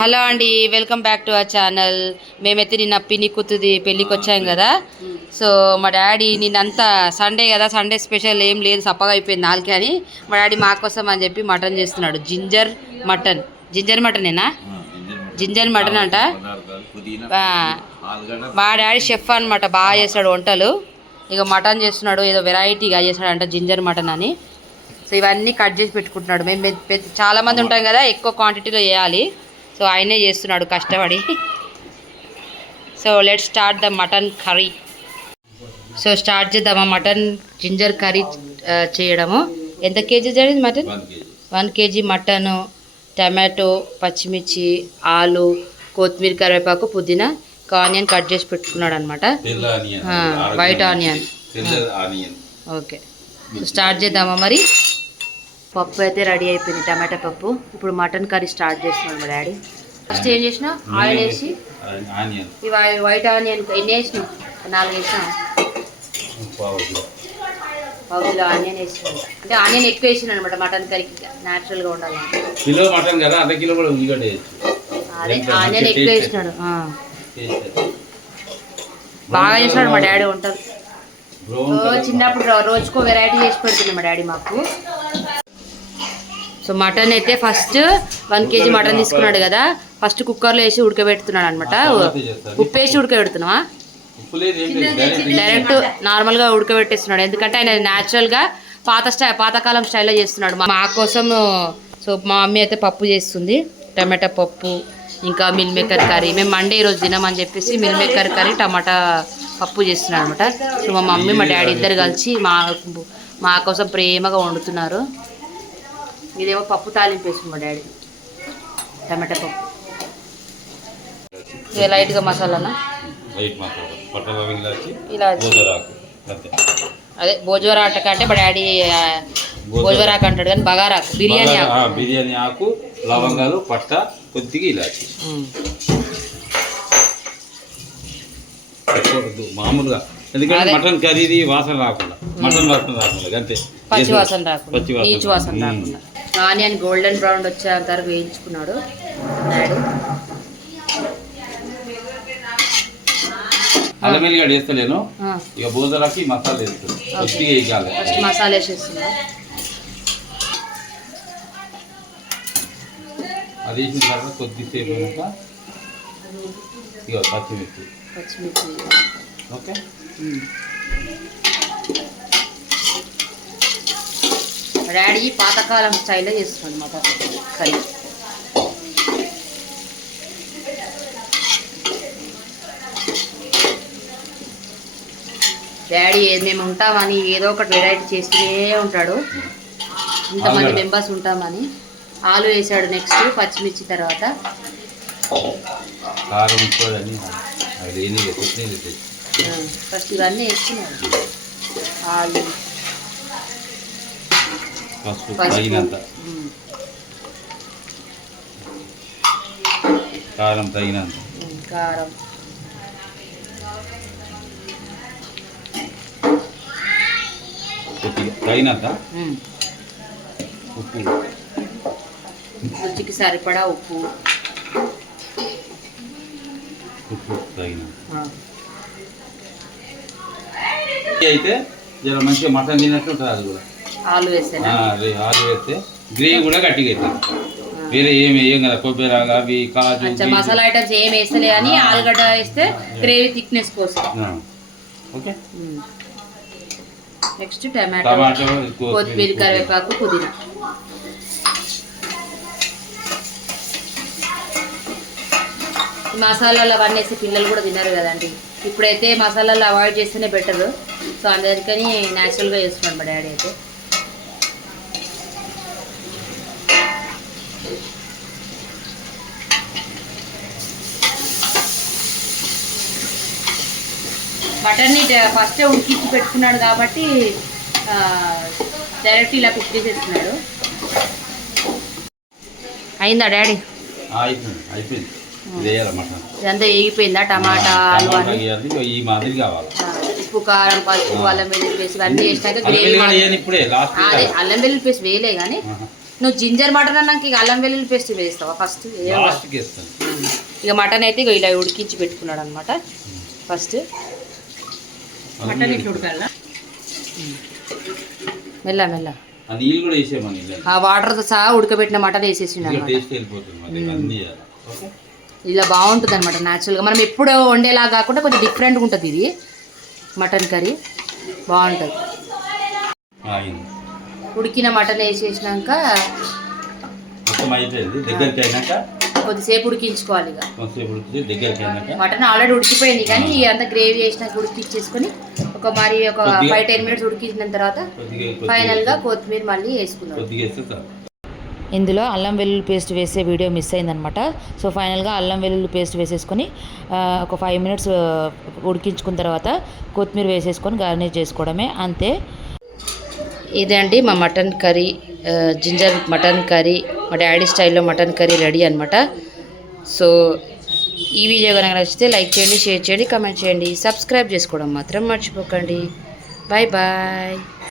Hello అండి, welcome back to our channel. మేమైతే నిన్న పిన్ని కూతుది పెళ్ళికి వచ్చాం కదా. సో మా డాడీ నిన్నంతా సండే కదా, సండే స్పెషల్ ఏం లేదు, సప్పగా అయిపోయింది నాలుకే అని మా డాడీ మా కోసం అని చెప్పి మటన్ చేస్తున్నాడు. జింజర్ మటనేనా? జింజర్ మటన్ అంట. మా డాడీ షెఫ్ అనమాట, బాగా చేస్తాడు వంటలు. ఇక మటన్ చేస్తున్నాడు, ఏదో వెరైటీగా చేస్తాడంట జింజర్ మటన్ అని. సో ఇవన్నీ కట్ చేసి పెట్టుకుంటున్నాడు. మేము చాలామంది ఉంటాం కదా, ఎక్కువ క్వాంటిటీలో చేయాలి. సో ఆయనే చేస్తున్నాడు కష్టపడి. So let's start the mutton curry. So start చేద్దామా మటన్ జింజర్ కర్రీ చేయడము. ఎంత కేజీ జరిగింది మటన్? 1 kg మటను, టమాటో, పచ్చిమిర్చి, ఆలు, కొత్తిమీర, కరివేపాకు, పుదీనా, ఆనియన్ కట్ చేసి పెట్టుకున్నాడు అనమాట. White onion. ఓకే, స్టార్ట్ చేద్దామా మరి. పప్పు అయితే రెడీ అయిపోయింది, టమాటా పప్పు. ఇప్పుడు మటన్ కర్రీ స్టార్ట్ చేస్తున్నాడు మా డాడీ. ఫస్ట్ ఏం చేసినా, ఆయిల్ వేసి ఇవి వైట్ ఆనియన్ ఎన్ని వేసినావు? 4 వేసినా. పావు కిలో ఆనియన్ వేసినా. అంటే ఆనియన్ ఎక్కువ వేసిన అనమాట మటన్ కర్రీకి, న్యాచురల్గా ఉండాలి. కిలో మటన్ కదా, అర్ధ కిలో కూడా ఉల్లిగడ్డ వేయచ్చు. అదే ఆనియన్ ఎక్కువ వేసినాడు. బాగా చేసినాడు మా డాడీ వంటలు. చిన్నప్పుడు రోజుకో వెరైటీ చేసి పెడుతుంది మా డాడీ మాకు. సో మటన్ అయితే ఫస్ట్ 1 kg మటన్ తీసుకున్నాడు కదా, ఫస్ట్ కుక్కర్లో వేసి ఉడకబెడుతున్నాడు అనమాట. ఉప్పు వేసి ఉడకబెడుతున్నావా? డైరెక్ట్ నార్మల్గా ఉడకబెట్టేస్తున్నాడు, ఎందుకంటే ఆయన న్యాచురల్గా పాతకాలం స్టైల్లో చేస్తున్నాడు మా కోసం. సో మా మమ్మీ అయితే పప్పు చేస్తుంది, టమాటా పప్పు, ఇంకా మిల్ మేకర్ కర్రీ. మేము మండే ఈరోజు తినమని చెప్పేసి మిల్ మేకర్ కర్రీ, టమాటా పప్పు చేస్తున్నాడు అనమాట. సో మా మమ్మీ మా డాడీ ఇద్దరు కలిసి మా కోసం ప్రేమగా వండుతున్నారు. ఇదేమో పప్పు తాలింపు వేస్తుంది మా డాడీ, టమాటా పప్పు. ఇక లైట్గా మసాలానా, ఇలా అదే భోజవరాకు అంటే మా డాడీ భోజవరాకు అంటాడు కానీ బగారాకు, బిర్యానీ ఆకు, లవంగాలు, పట్ట, కొద్దిగా ఇలాచి. మామూలుగా ఎందుకంటే మటన్ కర్రీ వాసన రాకుండా, మటన్ వాసన రాకుండా అంతే, పచ్చి వాసన రాకుండా, నీచు వాసన రాకుండా. ఆనియన్ గోల్డెన్ బ్రౌన్ వచ్చేంత వరకు వేయించుకున్నాడు డాడీ. అల్లం వెల్లిగడ్డ వేస్తలేను, ఇక బోదరాకి మసాలా వేస్తాను. ఫస్ట్ మసాలా వేసేస్తున్నా. అది వేసిన తర్వాత కొద్దిసేపు అయినాక ఇక పచ్చిమిర్చి. ఓకే, డాడీ పాతకాలం స్టైల్లో చేస్తున్నాడు మటన్ కర్రీ. డాడీ మేము ఉంటామని ఏదో ఒకటి వెరైటీ చేస్తూనే ఉంటాడు, ఇంతమంది మెంబర్స్ ఉంటామని. ఆలు వేసాడు, నెక్స్ట్ పచ్చిమిర్చి, తర్వాత ఫస్ట్ ఇవన్నీ వేసుకున్నాడు. ఆలు, పసుపు, కారం తగినంత, కారం, తగినంత ఉప్పు, రుచికి సరిపడా ఉప్పు తగినంత. అయితే జర మంచిగా మటన్ తిన్నట్టు ఉంటుంది. అది కూడా ఆలు వేసాను, ఆలు వేస్తే గ్రేవీ కూడా గట్టిగా అవుతుంది. వేరే ఏం కదా, కొబ్బరి, అవి కాజు, మసాలా ఐటమ్స్ ఏం వేస్తలే అని ఆలుగడ్డ వేస్తే గ్రేవీ థిక్నెస్ కోసం. ఓకే, నెక్స్ట్ టమాటో, కొత్తిమీర, కరివేపాకు, పుదీనా. మసాలాలు అవన్నీ వేసి పిల్లలు కూడా తినరు కదండి, ఇప్పుడైతే మసాలాలు అవాయిడ్ చేస్తేనే బెటర్. సో అందుకని న్యాచురల్గా చేస్తున్నాడు మా డాడీ అయితే. మటన్ని ఫస్టే ఉడికించి పెట్టుకున్నాడు కాబట్టి డైరెక్ట్ ఇలా కుక్ చేసేస్తున్నాడు. అయిందా డాడీ? అయిపోయింది. ఇదంతా వేగిపోయిందా? టమాటా, ఆలు ఈ మాదిరి కావాలి. ఉప్పు, కారం, పసుపు, అల్లం వెల్లుల్లి పేస్ట్ ఇవన్నీ వేసినాక గ్రేవీ. అదే అల్లం వెల్లుల్లి పేస్ట్ వేయలే కానీ నువ్వు జింజర్ మటన్ అన్నాక ఇక అల్లం వెల్లుల్లి పేస్ట్ వేస్తావా ఫస్ట్? లాస్ట్కి వేస్తాను. ఇక మటన్ అయితే ఇక ఇలా ఉడికించి పెట్టుకున్నాడు అనమాట ఫస్ట్. మటన్ ఇట్లా ఉడకాలా? మెల్ల మెల్ల ఆ నీళ్ళు కూడా వేసేయమని ఆ వాటర్తో సహా ఉడకబెట్టిన మటన్ వేసేసిండు అనమాట. టేస్ట్ వెళ్ళిపోతుంది మరి అన్నీ చేయాలి. ఓకే ఇలా బాగుంటుంది అనమాట న్యాచురల్గా. మనం ఎప్పుడు వండేలా కాకుండా కొంచెం డిఫరెంట్గా ఉంటుంది ఇది మటన్ కర్రీ, బాగుంటుంది. అయింది. ఉడికిన మటన్ వేసేసినాక మొత్తం అయిపోయింది. దగ్గరికి అయినాక కొద్దిసేపు ఉడికించుకోవాలి. ఇక కొంతసేపు ఉడికితే దగ్గరికి అయినాక మటన్ ఆల్రెడీ ఉడికిపోయింది కానీ అంత గ్రేవీ వేసినాక ఉడికిచ్చేసుకొని ఒక 5-10 మినిట్స్ ఉడికించిన తర్వాత ఫైనల్గా కొత్తిమీర మళ్ళీ వేసుకున్నాం. కొద్దిగా వేస్తే చాలు. ఇందులో అల్లం వెల్లుల్లి పేస్ట్ వేసే వీడియో మిస్ అయిందనమాట. సో ఫైనల్గా అల్లం వెల్లుల్లి పేస్ట్ వేసేసుకొని ఒక 5 మినిట్స్ ఉడికించుకున్న తర్వాత కొత్తిమీర వేసేసుకొని గార్నిష్ చేసుకోవడమే, అంతే. ఇదండి మా mutton curry, ginger mutton curry, మా డాడీ స్టైల్లో మటన్ కర్రీ రెడీ అనమాట. సో ఈ వీడియో కనుక నచ్చితే లైక్ చేయండి, షేర్ చేయండి, కామెంట్ చేయండి, సబ్స్క్రైబ్ చేసుకోవడం మాత్రం మర్చిపోకండి. Bye bye.